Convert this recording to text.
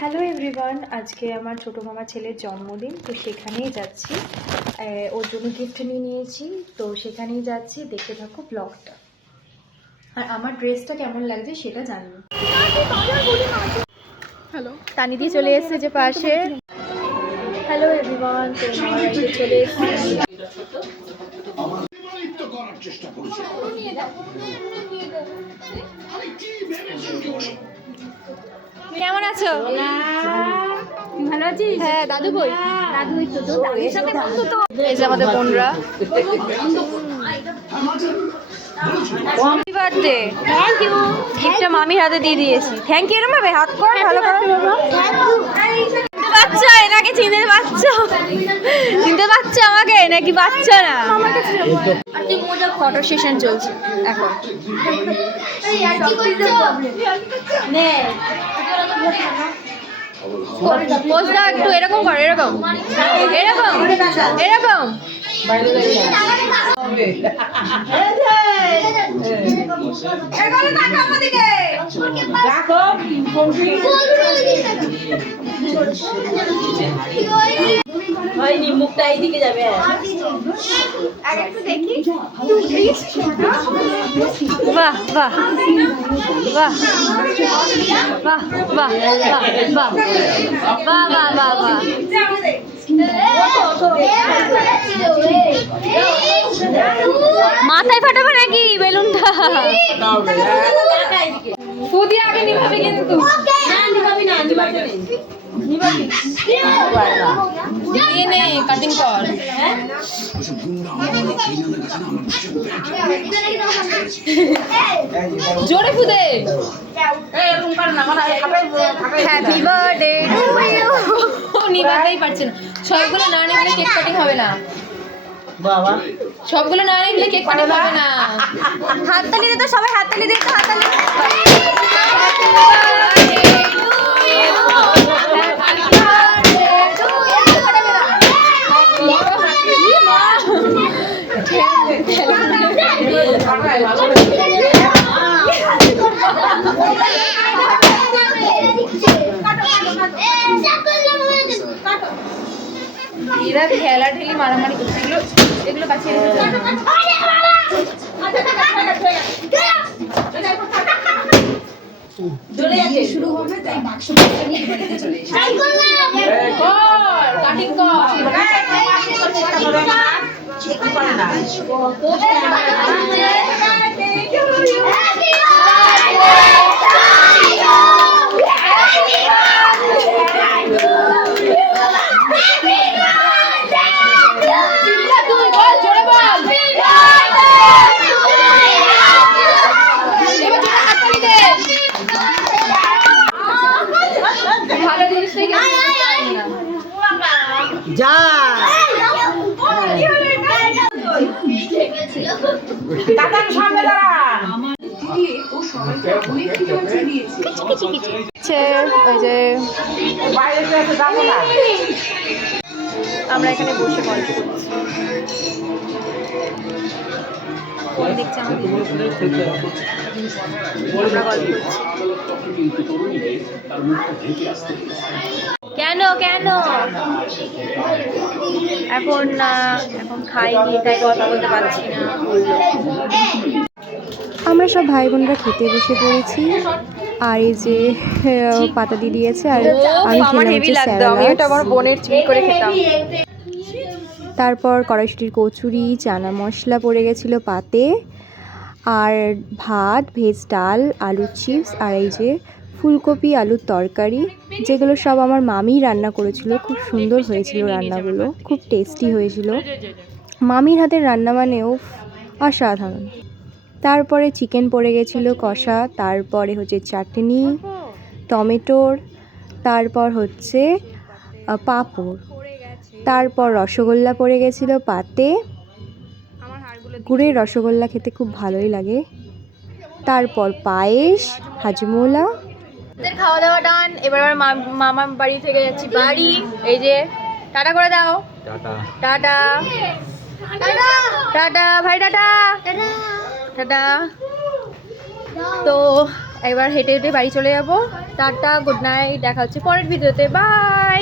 Hello everyone, আজকে আমার ছোটো মামা ছেলের জন্মদিন, তো সেখানেই যাচ্ছি। ওর জন্য গিফট নিয়ে নিয়েছি, তো সেখানেই যাচ্ছি। দেখতে থাকো ব্লগটা, আর আমার ড্রেসটা কেমন লাগছে সেটা জানিও। হ্যালো, তানি দিয়ে চলে এসেছে যে পাশে। হ্যালো এভরিওয়ান, তো মামার বাড়িতে চলে এসেছি। কেমন আছো? ভালো আছিস? হ্যাঁ, দাদু কই? দাদু ওই তো দাদুর সাথে বন্ধু তো। এই যে আমাদের বোনরা। Happy birthday. Thank you. গিফটটা মামির হাতে দিয়ে দিয়েছি। থ্যাংক ইউ এরম ভাবে হাত কর, ভালো করে। বাচ্চা এনাকে চিনতে পারছো? চিনতে পারছো আমাকে নাকি বাচ্চা না? ফটো সেশন চলছে এখন। পোজ দাও একটু, এরকম কর, এরকম এরকম এরকম। মুখটা এইদিকে যাবে। বাহ বাহ বাহ বাহ বাহ বাহ বাহ বাহ বাহ বাহ। মাথায় ফাটাবে নাকি বেলুনটা? ফুদি আগে নিভাবে কিন্তু। কাটিং কর। জোরে ফুদে। Happy birthday to you. নিভাতেই পারছে না। সবগুলো না নিলে কেক কাটিং হবে না। বাবা, সবগুলো না নিলে কেক কাটিং হবে না। হাততালি দে তো, সবাই হাততালি দে, হাততালি। এরা খেলা ঠেলি মারামারি করছে, এগুলো বাঁচিয়ে শুরু হবে, তাই বাক্স নিয়ে বাড়িতে চলে এসেছে। কাটিং কর। যা সামনে দাঁড়া। আমরা এখানে বসে গল্প করছি। ফোন দেখছি আমাদের, আমরা গল্প করছি। কেন কেন এখন এখন খাইনি তাই কথা বলতে পারছি না। আমরা সব ভাই বোনরা খেতে বসে পড়েছি, আর এই যে পাতা দিয়ে দিয়েছে, আর আমার হেভি লাগতো, আমি এটা আমার বোনের চুরি করে খেতাম। তারপর কড়াইশুটির কচুরি, চানা মশলা পড়ে গেছিলো পাতে, আর ভাত, ভেজ ডাল, আলুর চিপস, আর এই যে ফুলকপি আলুর তরকারি, যেগুলো সব আমার মামিই রান্না করেছিল। খুব সুন্দর হয়েছিল রান্নাগুলো, খুব টেস্টি হয়েছিল। মামির হাতের রান্না মানেও অসাধারণ। তারপরে চিকেন পড়ে গেছিলো কষা, তারপরে হচ্ছে চাটনি টমেটোর, তারপর হচ্ছে পাঁপড়, তারপর রসগোল্লা পড়ে গেছিলো পাতে। গুড়ের রসগোল্লা খেতে খুব ভালোই লাগে। তারপর পায়েস, হাজমোলা। খাওয়া দাওয়া ডান। এবার মামার বাড়ি থেকে যাচ্ছি বাড়ি। এই যে টাটা করে দাও। টাটা টাটা ভাই, টাটা টাটা। তো এবার হেঁটে হেঁটে বাড়ি চলে যাব। টাটা, গুড নাইট, দেখা হচ্ছে পরের ভিডিওতে, বাই।